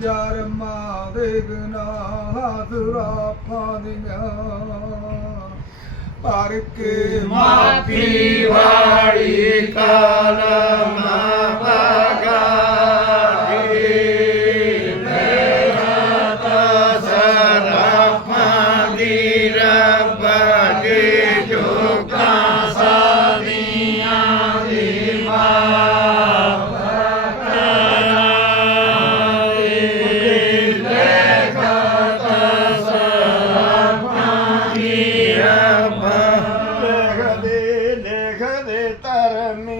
ਜਰਮਾਂ ਦੇ ਗਨਾਹ ਸੁਰਾਫਾਂ ਦੀਆਂ। ਪਰ ਕੇ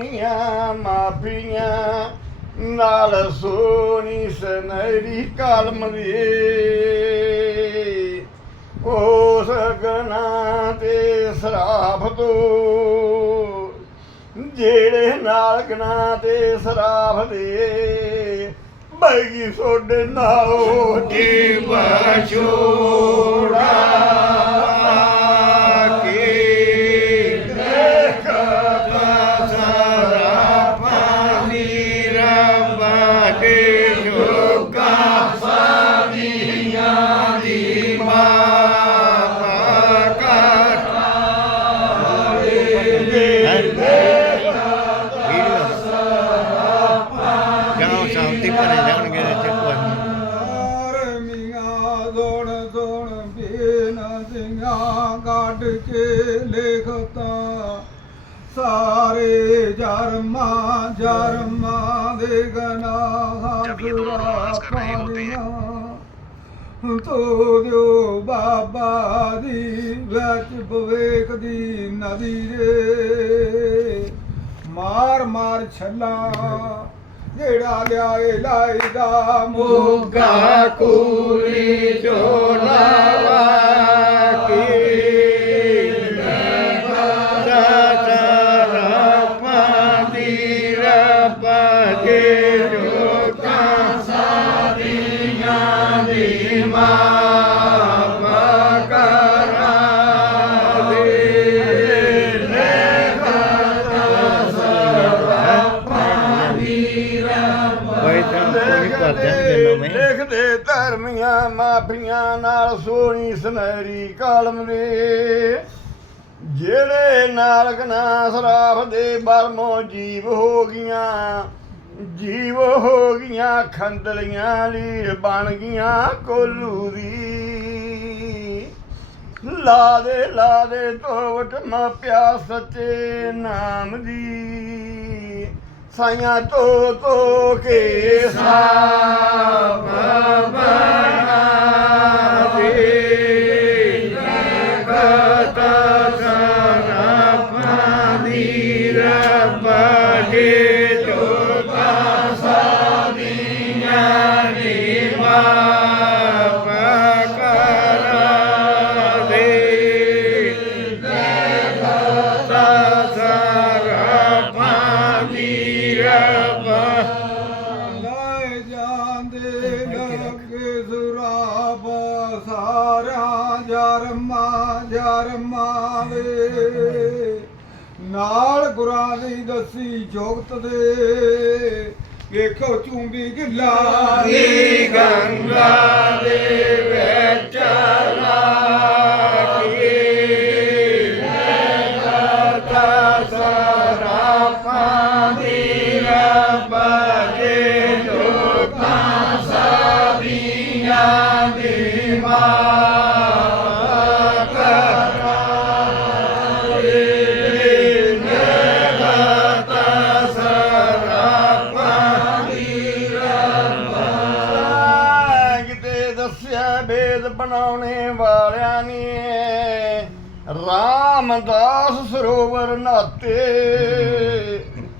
ਧਰਮੀਆਂ ਮਾਫੀਆਂ ਨਾਲ ਸੋਨੀ ਸਨਰੀ ਕਲਮ ਦੀ ਉਸ ਗਨਾ ਤੇ ਸਰਾਫ ਤੋਂ ਜਿਹੜੇ ਨਾਲ ਗਨਾ ਤੇ ਸਰਾਫ ਦੇ ਬੈਗੀ ਸੋਡੇ ਨਾਲੋਂ ਜੀਵ ਛੋੜਾ। ਸਿੰਘਾਂ ਕੱਢ ਕੇ ਲਿਖਤਾ ਸਾਰੇ ਜਰਮਾਂ ਜਰਮਾਂ ਦੇ ਗਨਾਹ ਸੁਰਾਫਾਂ ਦੀਆਂ। ਤੋ ਦਿਓ ਬਾਬਾ ਦੀ ਵਿੱਚ ਬਵੇਕ ਦੀ ਨਦੀ ਰੇ ਮਾਰ ਮਾਰ ਛੱਲਾ ਜਿਹੜਾ ਲਿਆਏ ਲਾਈ ਦਾ ਮੋਗਾ ਕੂਲੀ ਚੋਲਾਵਾ ਕੋਈ ਤਾਂ ਕੋਈ ਕਰ ਦੇਣਗੇ ਨਵੇਂ। ਲਿਖਦੇ ਧਰਮੀਆਂ ਮਾਫੀਆਂ ਨਾਲ ਸੋਹਣੀ ਸੁਨਹਿਰੀ ਕਾਲਮ ਦੇ ਜਿਹੜੇ ਨਾਲ ਗਨਾ ਸਰਾਫ ਦੇ ਬਰਮੋ ਜੀਵ ਹੋ ਗਈਆਂ, ਜੀਵ ਹੋ ਗਈਆਂ ਖੰਦਲੀਆਂ ਲੀਰ ਬਣ ਗਈਆਂ ਕੋਲੂ ਦੀ। ਲਾ ਦੇ ਲਾ ਦੇ ਤੋਵਟ ਮਾਪਿਆ ਸੱਚੇ ਨਾਮ ਦੀ। ਸਾਈਆਂ ਤੋ ਤੋ ਕੇ ਸਾਬ ਬਣਾ ਜਰਮਾ ਨਾਲ ਗੁਰਾਂ ਦੀ ਦੱਸੀ ਜੋਗਤ ਦੇ। ਵੇਖੋ ਚੁੰਬੀ ਗਿੱਲਾ ਦੀ ਗੰਗਾ ਦੇ ਵਿੱਚ ਲਾਗੀ ਦੱਸਿਆ ਭੇਦ ਬਣਾਉਣੇ ਵਾਲਿਆਂ ਨੇ। ਰਾਮਦਾਸ ਸਰੋਵਰ ਨਾਤੇ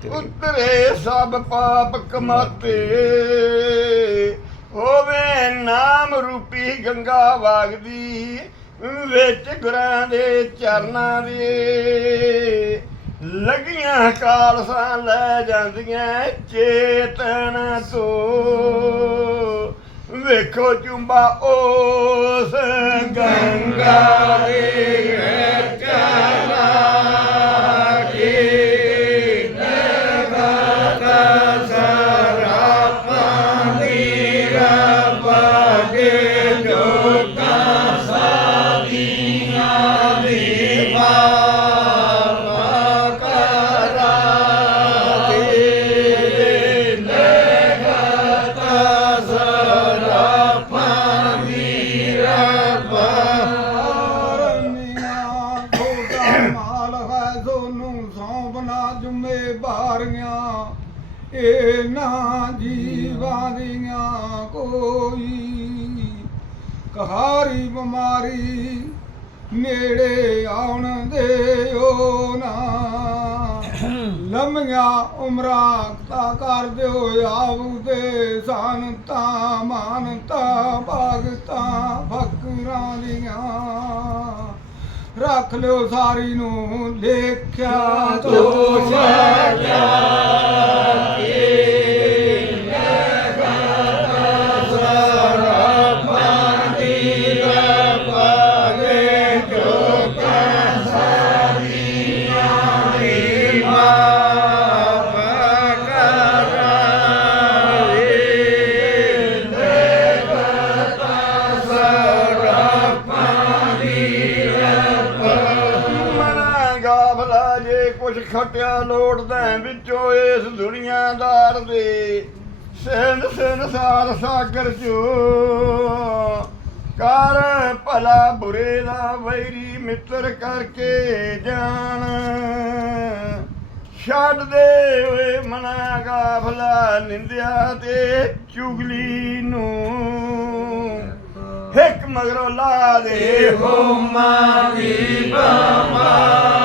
ਉਤਰੇ ਸਭ ਪਾਪ ਕਮਾਤੇ। ਹੋਵੇ ਨਾਮ ਰੂਪੀ ਗੰਗਾ ਵਗਦੀ ਵਿੱਚ ਗੁਰਾਂ ਦੇ ਚਰਨਾਂ ਦੇ। ਲੱਗੀਆਂ ਕਾਲਸਾਂ ਲੈ ਜਾਂਦੀਆਂ ਚੇਤਨ ਤੋਂ। ਵੇਖੋ ਚੁੰਬਾ ਉਸ ਗੰਗਾ ਦੇ ਨਾ ਜੁਮੇਵਾਰੀਆਂ, ਇਹ ਨਾ ਜੀਵਾ ਦੀਆਂ ਕੋਈ। ਕਹਾਰੀ ਬਿਮਾਰੀ ਨੇੜੇ ਆਉਣ ਦੇ ਓ ਨਾ। ਲੰਮੀਆਂ ਉਮਰਾਂ ਤਾ ਕਰ ਦਿਓ ਆਉ ਦੇ ਸੰਤਾਂ, ਮਾਨਤਾ, ਭਗਤਾਂ, ਫਕਰਾਂ ਦੀਆਂ। ਰੱਖ ਲਿਓ ਸਾਰੀ ਨੂੰ ਲੇਖਿਆ ਦੋਸ਼ ਮਨਾ ਖਟਿਆ ਲੋੜਦਾ ਵਿੱਚੋਂ ਇਸ ਦੁਨੀਆਦਾਰ ਦੇ। ਸਿੰਧ ਸੰਸਾਰ ਸਾਗਰ ਚੋ। ਕਰ ਭਲਾ ਬੁਰੇ ਦਾ ਵੈਰੀ ਮਿੱਤਰ ਕਰਕੇ ਜਾਣ। ਛੱਡ ਦੇ ਓਏ ਮਨਾ ਗਾਫਲਾ ਨਿੰਦਿਆ ਤੇ ਚੁਗਲੀ ਨੂੰ। ਹਿੱਕ ਮਗਰੋਂ ਲਾ ਦੇ। ਹੋ ਮਾਂ ਦੀ ਬਾਬਾ